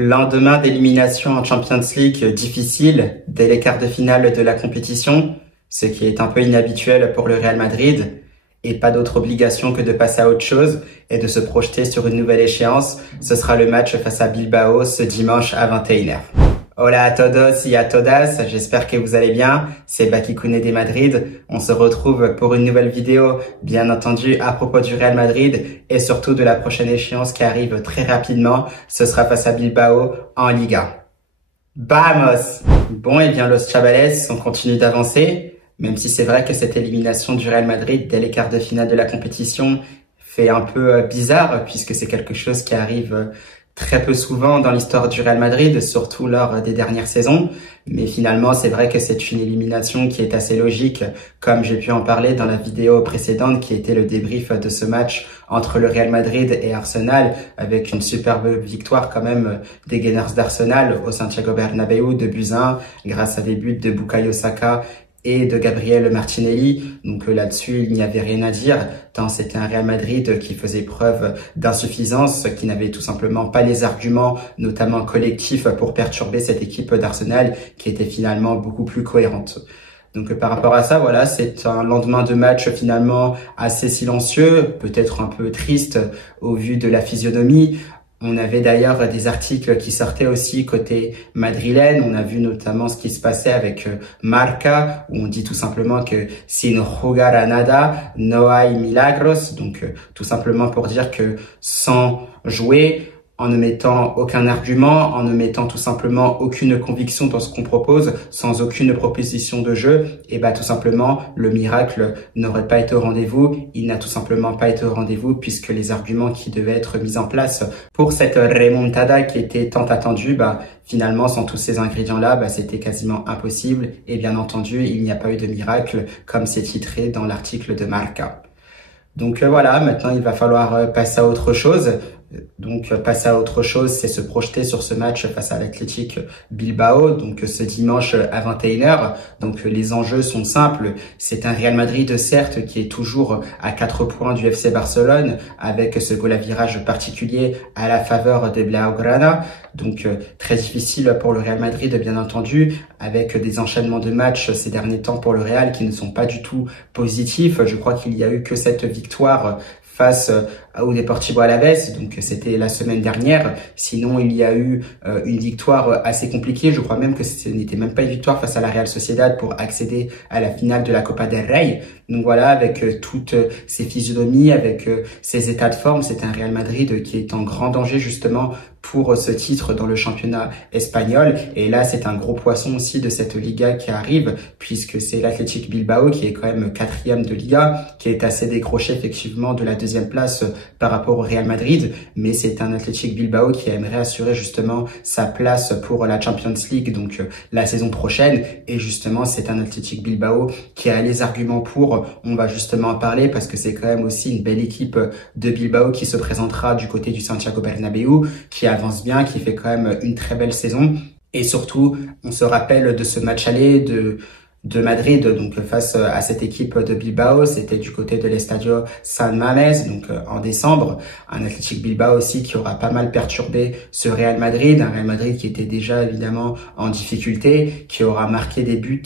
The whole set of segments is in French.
Lendemain d'élimination en Champions League difficile dès les quarts de finale de la compétition, ce qui est un peu inhabituel pour le Real Madrid, et pas d'autre obligation que de passer à autre chose et de se projeter sur une nouvelle échéance, ce sera le match face à Bilbao ce dimanche à 21h. Hola a todos y a todas, j'espère que vous allez bien, c'est Bakikune des Madrid. On se retrouve pour une nouvelle vidéo, bien entendu à propos du Real Madrid et surtout de la prochaine échéance qui arrive très rapidement, ce sera face à Bilbao en Liga. Vamos! Bon et bien los chavales, on continue d'avancer, même si c'est vrai que cette élimination du Real Madrid dès les quarts de finale de la compétition fait un peu bizarre puisque c'est quelque chose qui arrive très peu souvent dans l'histoire du Real Madrid, surtout lors des dernières saisons. Mais finalement, c'est vrai que c'est une élimination qui est assez logique, comme j'ai pu en parler dans la vidéo précédente qui était le débrief de ce match entre le Real Madrid et Arsenal, avec une superbe victoire quand même des Gunners d'Arsenal au Santiago Bernabéu de buts 1, grâce à des buts de Bukayo Saka et de Gabriel Martinelli. Donc là-dessus, il n'y avait rien à dire, tant c'était un Real Madrid qui faisait preuve d'insuffisance, qui n'avait tout simplement pas les arguments, notamment collectifs, pour perturber cette équipe d'Arsenal, qui était finalement beaucoup plus cohérente. Donc par rapport à ça, voilà, c'est un lendemain de match finalement assez silencieux, peut-être un peu triste au vu de la physionomie. On avait d'ailleurs des articles qui sortaient aussi côté madrilène. On a vu notamment ce qui se passait avec Marca, où on dit tout simplement que sin jugar a nada, no hay milagros. Donc tout simplement pour dire que sans jouer, en ne mettant aucun argument, en ne mettant tout simplement aucune conviction dans ce qu'on propose, sans aucune proposition de jeu, et tout simplement, le miracle n'aurait pas été au rendez-vous. Il n'a tout simplement pas été au rendez-vous puisque les arguments qui devaient être mis en place pour cette remontada qui était tant attendue, finalement, sans tous ces ingrédients-là, c'était quasiment impossible. Et bien entendu, il n'y a pas eu de miracle, comme c'est titré dans l'article de Marca. Donc voilà, maintenant il va falloir passer à autre chose. Donc passer à autre chose, c'est se projeter sur ce match face à l'Athletic Bilbao, donc ce dimanche à 21h. Donc les enjeux sont simples. C'est un Real Madrid certes qui est toujours à 4 points du FC Barcelone, avec ce goal à virage particulier à la faveur des Blaugrana. Donc très difficile pour le Real Madrid bien entendu, avec des enchaînements de matchs ces derniers temps pour le Real qui ne sont pas du tout positifs. Je crois qu'il y a eu que cette victoire face au Deportivo Alavés, donc c'était la semaine dernière. Sinon, il y a eu une victoire assez compliquée. Je crois même que ce n'était même pas une victoire face à la Real Sociedad pour accéder à la finale de la Copa del Rey. Donc voilà, avec toutes ces physionomies, avec ces états de forme, c'est un Real Madrid qui est en grand danger justement pour ce titre dans le championnat espagnol. Et là, c'est un gros poisson aussi de cette Liga qui arrive, puisque c'est l'Athletic Bilbao qui est quand même 4e de Liga, qui est assez décroché effectivement de la 2e place par rapport au Real Madrid, mais c'est un Athletic Bilbao qui aimerait assurer justement sa place pour la Champions League, donc la saison prochaine. Et justement, c'est un Athletic Bilbao qui a les arguments pour. On va justement en parler parce que c'est quand même aussi une belle équipe de Bilbao qui se présentera du côté du Santiago Bernabéu, qui avance bien, qui fait quand même une très belle saison. Et surtout, on se rappelle de ce match aller de Madrid, donc face à cette équipe de Bilbao, c'était du côté de l'Estadio San Mamés, donc en décembre. Un Athletic Bilbao aussi qui aura pas mal perturbé ce Real Madrid, un Real Madrid qui était déjà évidemment en difficulté, qui aura marqué des buts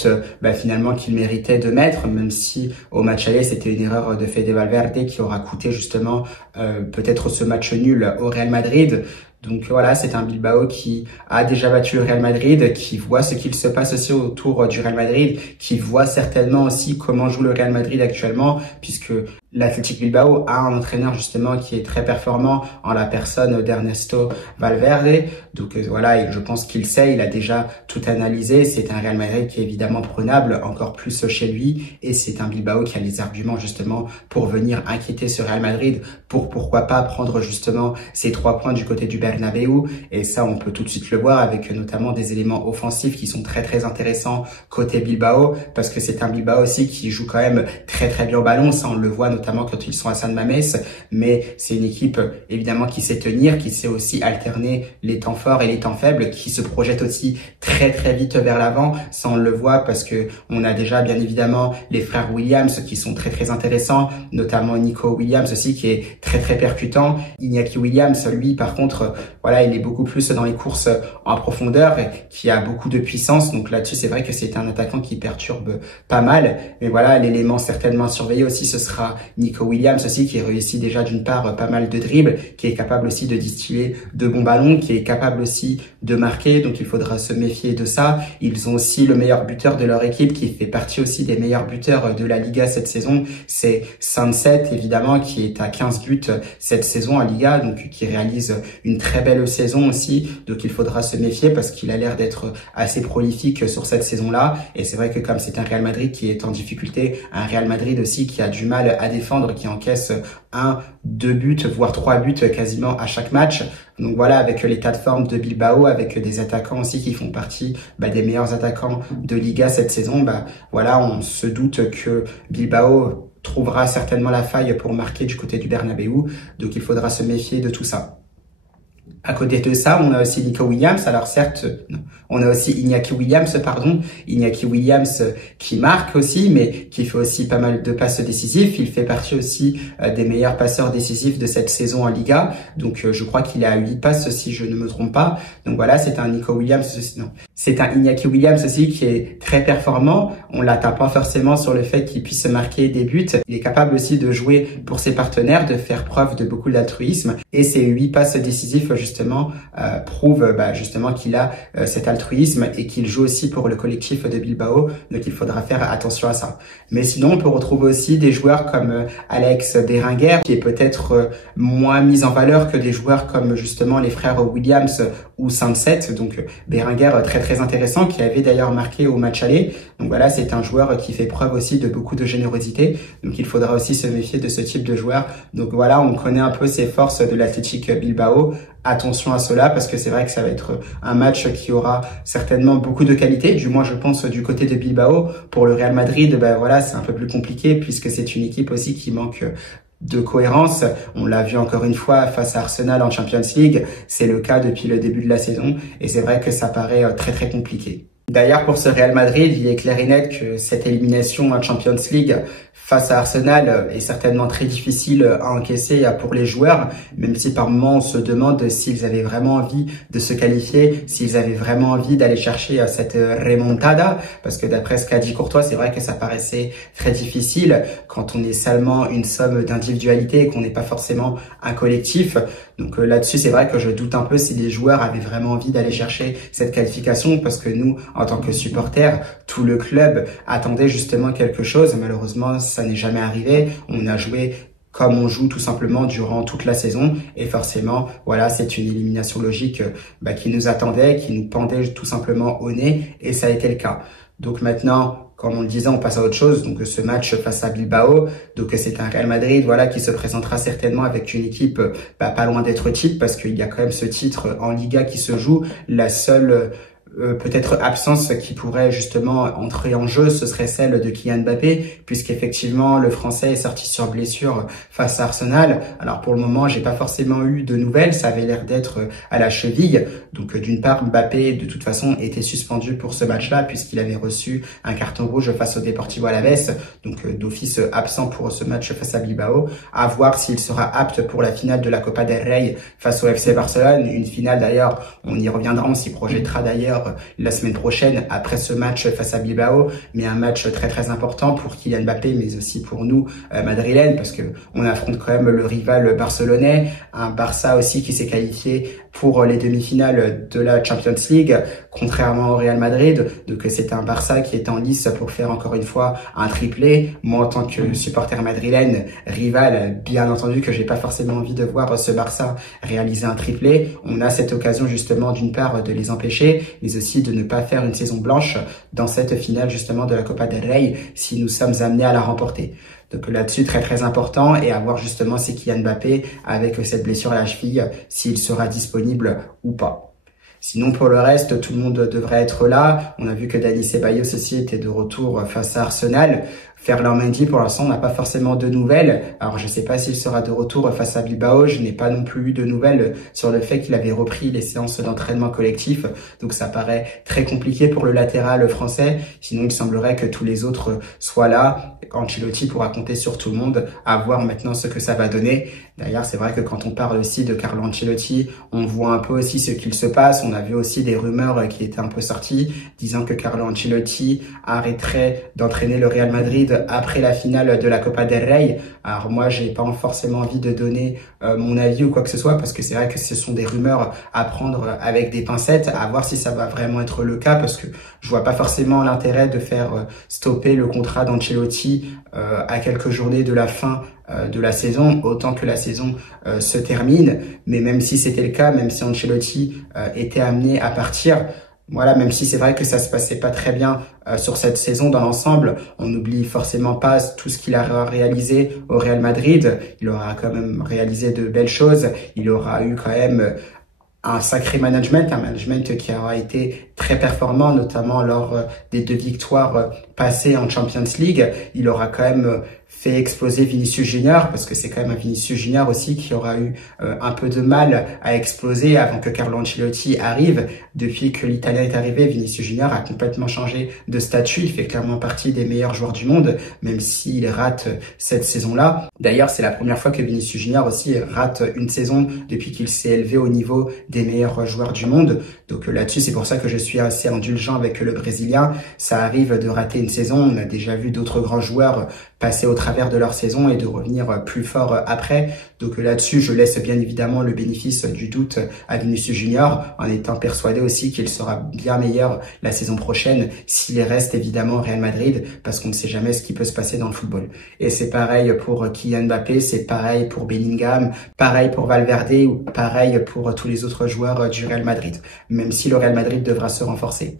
finalement qu'il méritait de mettre, même si au match aller c'était une erreur de Fede Valverde qui aura coûté justement peut-être ce match nul au Real Madrid. Donc voilà, c'est un Bilbao qui a déjà battu le Real Madrid, qui voit ce qu'il se passe aussi autour du Real Madrid, qui voit certainement aussi comment joue le Real Madrid actuellement, puisque l'Athletic Bilbao a un entraîneur justement qui est très performant en la personne d'Ernesto Valverde. Donc voilà, je pense qu'il sait, il a déjà tout analysé. C'est un Real Madrid qui est évidemment prenable, encore plus chez lui. Et c'est un Bilbao qui a les arguments justement pour venir inquiéter ce Real Madrid, pour pourquoi pas prendre justement ces 3 points du côté du Bernabéu. Et ça, on peut tout de suite le voir avec notamment des éléments offensifs qui sont très très intéressants côté Bilbao, parce que c'est un Bilbao aussi qui joue quand même très très bien au ballon. Ça, on le voit notamment notamment quand ils sont à San Mamés, mais c'est une équipe évidemment qui sait tenir, qui sait aussi alterner les temps forts et les temps faibles, qui se projette aussi très très vite vers l'avant. Ça on le voit parce que on a déjà bien évidemment les frères Williams qui sont très très intéressants, notamment Nico Williams aussi qui est très très percutant. Iñaki Williams, lui par contre, voilà, il est beaucoup plus dans les courses en profondeur et qui a beaucoup de puissance. Donc là-dessus, c'est vrai que c'est un attaquant qui perturbe pas mal. Mais voilà, l'élément certainement à surveiller aussi, ce sera Nico Williams aussi, qui réussit déjà d'une part pas mal de dribbles, qui est capable aussi de distiller de bons ballons, qui est capable aussi de marquer. Donc il faudra se méfier de ça. Ils ont aussi le meilleur buteur de leur équipe, qui fait partie aussi des meilleurs buteurs de la Liga cette saison. C'est Sunset, évidemment, qui est à 15 buts cette saison en Liga, donc qui réalise une très belle saison aussi. Donc il faudra se méfier parce qu'il a l'air d'être assez prolifique sur cette saison-là. Et c'est vrai que comme c'est un Real Madrid qui est en difficulté, un Real Madrid aussi qui a du mal à défendre, qui encaisse 1, 2 buts, voire 3 buts quasiment à chaque match. Donc voilà, avec l'état de forme de Bilbao, avec des attaquants aussi qui font partie des meilleurs attaquants de Liga cette saison, voilà, on se doute que Bilbao trouvera certainement la faille pour marquer du côté du Bernabéu. Donc il faudra se méfier de tout ça. À côté de ça, on a aussi Nico Williams. Alors certes, non, on a aussi Iñaki Williams, Iñaki Williams qui marque aussi, mais qui fait aussi pas mal de passes décisives. Il fait partie aussi des meilleurs passeurs décisifs de cette saison en Liga. Donc je crois qu'il est à 8 passes si je ne me trompe pas. Donc voilà, c'est un Nico Williams, non, c'est un Iñaki Williams aussi qui est très performant. On l'attend pas forcément sur le fait qu'il puisse marquer des buts. Il est capable aussi de jouer pour ses partenaires, de faire preuve de beaucoup d'altruisme. Et ses 8 passes décisives justement prouve justement qu'il a cet altruisme et qu'il joue aussi pour le collectif de Bilbao, donc il faudra faire attention à ça. Mais sinon on peut retrouver aussi des joueurs comme Alex Berenguer qui est peut-être moins mis en valeur que des joueurs comme justement les frères Williams ou Sunset. Donc Berenguer très très intéressant, qui avait d'ailleurs marqué au match aller. Donc voilà, c'est un joueur qui fait preuve aussi de beaucoup de générosité, donc il faudra aussi se méfier de ce type de joueur. Donc voilà, on connaît un peu ses forces de l'Athletic Bilbao. Attention à cela parce que c'est vrai que ça va être un match qui aura certainement beaucoup de qualité, du moins je pense du côté de Bilbao. Pour le Real Madrid, voilà, c'est un peu plus compliqué puisque c'est une équipe aussi qui manque de cohérence. On l'a vu encore une fois face à Arsenal en Champions League, c'est le cas depuis le début de la saison et c'est vrai que ça paraît très très compliqué. D'ailleurs, pour ce Real Madrid, il est clair et net que cette élimination en Champions League face à Arsenal est certainement très difficile à encaisser pour les joueurs, même si par moments on se demande s'ils avaient vraiment envie de se qualifier, s'ils avaient vraiment envie d'aller chercher cette remontada, parce que d'après ce qu'a dit Courtois, c'est vrai que ça paraissait très difficile quand on est seulement une somme d'individualité et qu'on n'est pas forcément un collectif. Donc là-dessus, c'est vrai que je doute un peu si les joueurs avaient vraiment envie d'aller chercher cette qualification, parce que nous, en tant que supporters, tout le club attendait justement quelque chose. Malheureusement, ça n'est jamais arrivé. On a joué comme on joue tout simplement durant toute la saison et forcément, voilà, c'est une élimination logique qui nous attendait, qui nous pendait tout simplement au nez et ça a été le cas. Donc maintenant, comme on le disait, on passe à autre chose. Donc ce match face à Bilbao, donc c'est un Real Madrid, voilà, qui se présentera certainement avec une équipe pas loin d'être titre, parce qu'il y a quand même ce titre en Liga qui se joue. La seule peut-être absence qui pourrait justement entrer en jeu, ce serait celle de Kylian Mbappé, puisqu'effectivement le Français est sorti sur blessure face à Arsenal. Alors pour le moment, j'ai pas forcément eu de nouvelles, ça avait l'air d'être à la cheville. Donc d'une part, Mbappé de toute façon était suspendu pour ce match-là, puisqu'il avait reçu un carton rouge face au Deportivo Alavés, donc d'office absent pour ce match face à Bilbao. À voir s'il sera apte pour la finale de la Copa del Rey face au FC Barcelone, une finale d'ailleurs, on y reviendra, on s'y projettera d'ailleurs la semaine prochaine après ce match face à Bilbao, mais un match très très important pour Kylian Mbappé, mais aussi pour nous madrilènes, parce que on affronte quand même le rival barcelonais, un Barça aussi qui s'est qualifié pour les demi-finales de la Champions League, contrairement au Real Madrid. Donc c'est un Barça qui est en lice pour faire encore une fois un triplé. Moi, en tant que supporter madrilène, rival, bien entendu que j'ai pas forcément envie de voir ce Barça réaliser un triplé. On a cette occasion justement d'une part de les empêcher, mais aussi de ne pas faire une saison blanche dans cette finale justement de la Copa del Rey si nous sommes amenés à la remporter. Donc là-dessus, très très important, et à voir justement si Kylian Mbappé, avec cette blessure à la cheville, s'il sera disponible ou pas. Sinon, pour le reste, tout le monde devrait être là. On a vu que Dani Ceballos aussi était de retour face à Arsenal. Ferland Mendy, pour l'instant, on n'a pas forcément de nouvelles. Alors, je ne sais pas s'il sera de retour face à Bilbao. Je n'ai pas non plus eu de nouvelles sur le fait qu'il avait repris les séances d'entraînement collectif. Donc, ça paraît très compliqué pour le latéral français. Sinon, il semblerait que tous les autres soient là. Ancelotti pourra compter sur tout le monde, à voir maintenant ce que ça va donner. D'ailleurs, c'est vrai que quand on parle aussi de Carlo Ancelotti, on voit un peu aussi ce qu'il se passe. On a vu aussi des rumeurs qui étaient un peu sorties, disant que Carlo Ancelotti arrêterait d'entraîner le Real Madrid après la finale de la Copa del Rey. Alors moi, j'ai pas forcément envie de donner mon avis ou quoi que ce soit, parce que c'est vrai que ce sont des rumeurs à prendre avec des pincettes, à voir si ça va vraiment être le cas, parce que je vois pas forcément l'intérêt de faire stopper le contrat d'Ancelotti à quelques journées de la fin de la saison, autant que la saison se termine. Mais même si c'était le cas, même si Ancelotti était amené à partir, voilà, même si c'est vrai que ça se passait pas très bien sur cette saison dans l'ensemble, on n'oublie forcément pas tout ce qu'il a réalisé au Real Madrid. Il aura quand même réalisé de belles choses. Il aura eu quand même un sacré management, un management qui aura été très performant, notamment lors des 2 victoires passées en Champions League. Il aura quand même fait exploser Vinicius Junior, parce que c'est quand même un Vinicius Junior aussi qui aura eu un peu de mal à exploser avant que Carlo Ancelotti arrive. Depuis que l'Italien est arrivé, Vinicius Junior a complètement changé de statut. Il fait clairement partie des meilleurs joueurs du monde, même s'il rate cette saison-là. D'ailleurs, c'est la première fois que Vinicius Junior aussi rate une saison depuis qu'il s'est élevé au niveau des meilleurs joueurs du monde. Donc là-dessus, c'est pour ça que je suis assez indulgent avec le Brésilien. Ça arrive de rater une saison. On a déjà vu d'autres grands joueurs passer au travers de leur saison et de revenir plus fort après. Donc là-dessus, je laisse bien évidemment le bénéfice du doute à Vinicius Junior, en étant persuadé aussi qu'il sera bien meilleur la saison prochaine s'il reste évidemment au Real Madrid, parce qu'on ne sait jamais ce qui peut se passer dans le football. Et c'est pareil pour Kylian Mbappé, c'est pareil pour Bellingham, pareil pour Valverde, ou pareil pour tous les autres joueurs du Real Madrid, même si le Real Madrid devra se renforcer.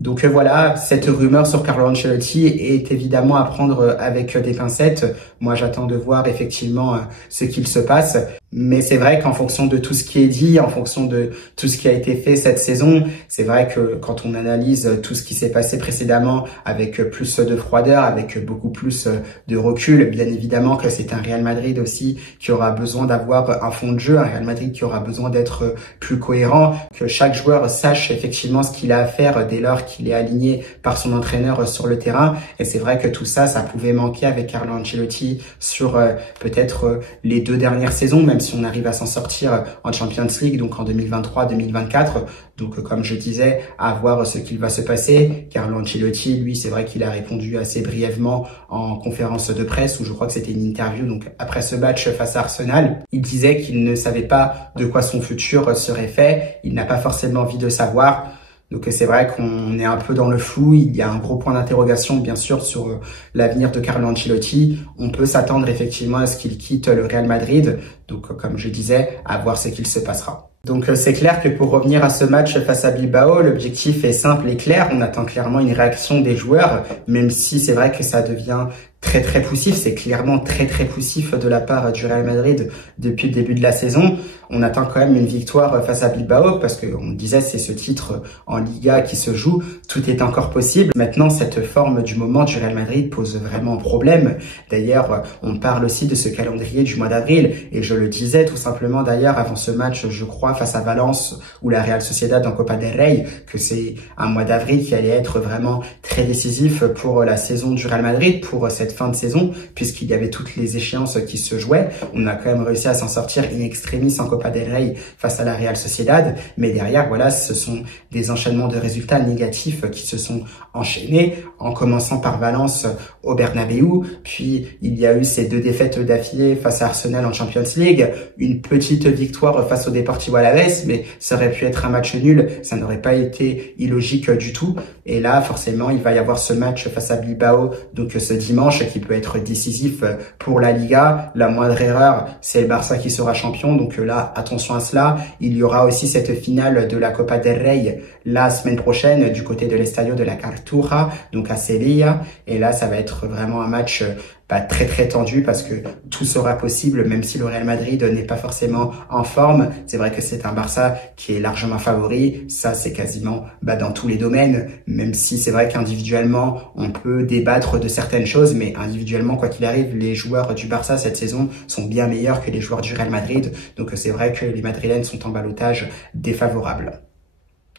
Donc voilà, cette rumeur sur Carlo Ancelotti est évidemment à prendre avec des pincettes. Moi, j'attends de voir effectivement ce qu'il se passe. Mais c'est vrai qu'en fonction de tout ce qui est dit, en fonction de tout ce qui a été fait cette saison, c'est vrai que quand on analyse tout ce qui s'est passé précédemment avec plus de froideur, avec beaucoup plus de recul, bien évidemment que c'est un Real Madrid aussi qui aura besoin d'avoir un fond de jeu, un Real Madrid qui aura besoin d'être plus cohérent, que chaque joueur sache effectivement ce qu'il a à faire dès lors qu'il est aligné par son entraîneur sur le terrain. Et c'est vrai que tout ça, ça pouvait manquer avec Carlo Ancelotti sur peut-être les 2 dernières saisons, même si on arrive à s'en sortir en Champions League, donc en 2023-2024. Donc comme je disais, à voir ce qu'il va se passer. Carlo Ancelotti, lui, c'est vrai qu'il a répondu assez brièvement en conférence de presse, où je crois que c'était une interview, donc après ce match face à Arsenal. Il disait qu'il ne savait pas de quoi son futur serait fait, il n'a pas forcément envie de savoir. Donc c'est vrai qu'on est un peu dans le flou, il y a un gros point d'interrogation bien sûr sur l'avenir de Carlo Ancelotti. On peut s'attendre effectivement à ce qu'il quitte le Real Madrid, donc comme je disais, à voir ce qu'il se passera. Donc c'est clair que pour revenir à ce match face à Bilbao, l'objectif est simple et clair. On attend clairement une réaction des joueurs, même si c'est vrai que ça devient très poussif. C'est clairement très poussif de la part du Real Madrid depuis le début de la saison. On attend quand même une victoire face à Bilbao, parce qu'on disait c'est ce titre en Liga qui se joue. Tout est encore possible. Maintenant, cette forme du moment du Real Madrid pose vraiment problème. D'ailleurs, on parle aussi de ce calendrier du mois d'avril. Et je le disais tout simplement d'ailleurs avant ce match, je crois, face à Valence ou la Real Sociedad en Copa del Rey, que c'est un mois d'avril qui allait être vraiment très décisif pour la saison du Real Madrid, pour cette fin de saison, puisqu'il y avait toutes les échéances qui se jouaient. On a quand même réussi à s'en sortir in extremis en Copa del Rey face à la Real Sociedad, mais derrière, voilà, ce sont des enchaînements de résultats négatifs qui se sont enchaînés, en commençant par Valence au Bernabéu, puis il y a eu ces 2 défaites d'affilée face à Arsenal en Champions League, une petite victoire face au Deportivo Alavés, mais ça aurait pu être un match nul, ça n'aurait pas été illogique du tout. Et là, forcément, il va y avoir ce match face à Bilbao, donc ce dimanche, qui peut être décisif pour la Liga. La moindre erreur, c'est le Barça qui sera champion, donc là, attention à cela. Il y aura aussi cette finale de la Copa del Rey la semaine prochaine du côté de l'Estadio de la Cartuja, donc à Sevilla. Et là, ça va être vraiment un match très très tendu parce que tout sera possible, même si le Real Madrid n'est pas forcément en forme. C'est vrai que c'est un Barça qui est largement favori, ça c'est quasiment dans tous les domaines, même si c'est vrai qu'individuellement on peut débattre de certaines choses, mais individuellement quoi qu'il arrive, les joueurs du Barça cette saison sont bien meilleurs que les joueurs du Real Madrid, donc c'est vrai que les Madrilènes sont en ballottage défavorable.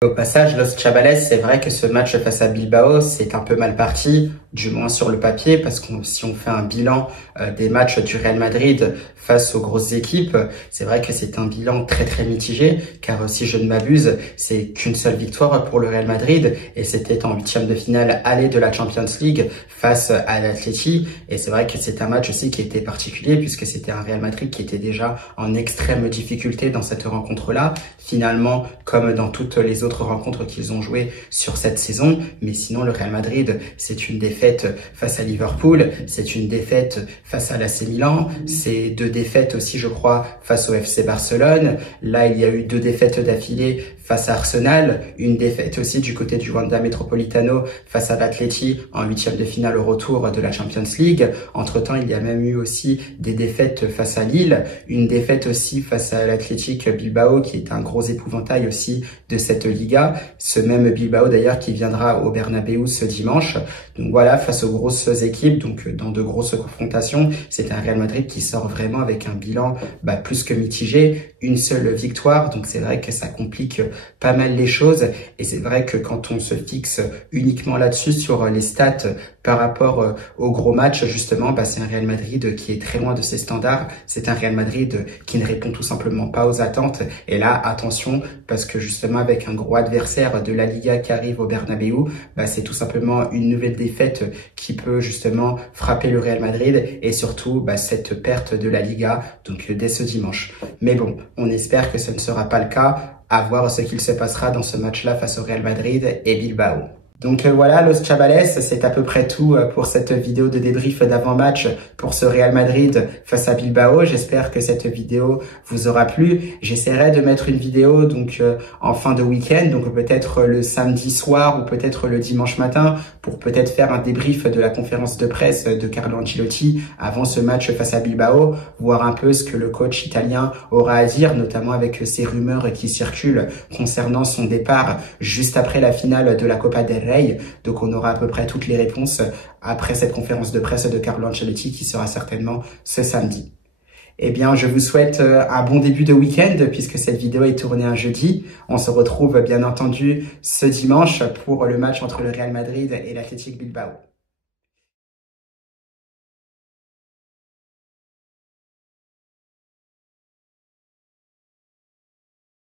Au passage, Los Chavales, c'est vrai que ce match face à Bilbao, c'est un peu mal parti, du moins sur le papier, parce que si on fait un bilan des matchs du Real Madrid face aux grosses équipes, c'est vrai que c'est un bilan très très mitigé, car si je ne m'abuse, c'est qu'une seule victoire pour le Real Madrid, et c'était en huitième de finale aller de la Champions League face à l'Atleti, et c'est vrai que c'est un match aussi qui était particulier, puisque c'était un Real Madrid qui était déjà en extrême difficulté dans cette rencontre-là, finalement, comme dans toutes les autres rencontres qu'ils ont jouées sur cette saison. Mais sinon, le Real Madrid, c'est une défaite face à Liverpool, c'est une défaite face à l'AC Milan, c'est 2 défaites aussi, je crois, face au FC Barcelone. Là, il y a eu 2 défaites d'affilée face à Arsenal, une défaite aussi du côté du Wanda Metropolitano face à l'Atleti en huitième de finale au retour de la Champions League. Entre-temps, il y a même eu aussi des défaites face à Lille, une défaite aussi face à l'Athletic Bilbao qui est un gros épouvantail aussi de cette Liga. Ce même Bilbao d'ailleurs qui viendra au Bernabéu ce dimanche. Donc voilà, face aux grosses équipes, donc dans de grosses confrontations, c'est un Real Madrid qui sort vraiment avec un bilan plus que mitigé, une seule victoire. Donc c'est vrai que ça complique pas mal les choses, et c'est vrai que quand on se fixe uniquement là-dessus sur les stats par rapport aux gros matchs, justement, c'est un Real Madrid qui est très loin de ses standards. C'est un Real Madrid qui ne répond tout simplement pas aux attentes. Et là, attention, parce que justement avec un gros adversaire de la Liga qui arrive au Bernabéu, c'est tout simplement une nouvelle défaite qui peut justement frapper le Real Madrid, et surtout cette perte de la Liga donc dès ce dimanche. Mais bon, on espère que ce ne sera pas le cas. À voir ce qu'il se passera dans ce match-là face au Real Madrid et Bilbao. Donc voilà, Los Chavales, c'est à peu près tout pour cette vidéo de débrief d'avant-match pour ce Real Madrid face à Bilbao. J'espère que cette vidéo vous aura plu. J'essaierai de mettre une vidéo donc en fin de week-end, donc peut-être le samedi soir ou peut-être le dimanche matin, pour peut-être faire un débrief de la conférence de presse de Carlo Ancelotti avant ce match face à Bilbao, voir un peu ce que le coach italien aura à dire, notamment avec ces rumeurs qui circulent concernant son départ juste après la finale de la Copa del Rey. Donc on aura à peu près toutes les réponses après cette conférence de presse de Carlo Ancelotti qui sera certainement ce samedi. Eh bien, je vous souhaite un bon début de week-end puisque cette vidéo est tournée un jeudi. On se retrouve bien entendu ce dimanche pour le match entre le Real Madrid et l'Athletic Bilbao.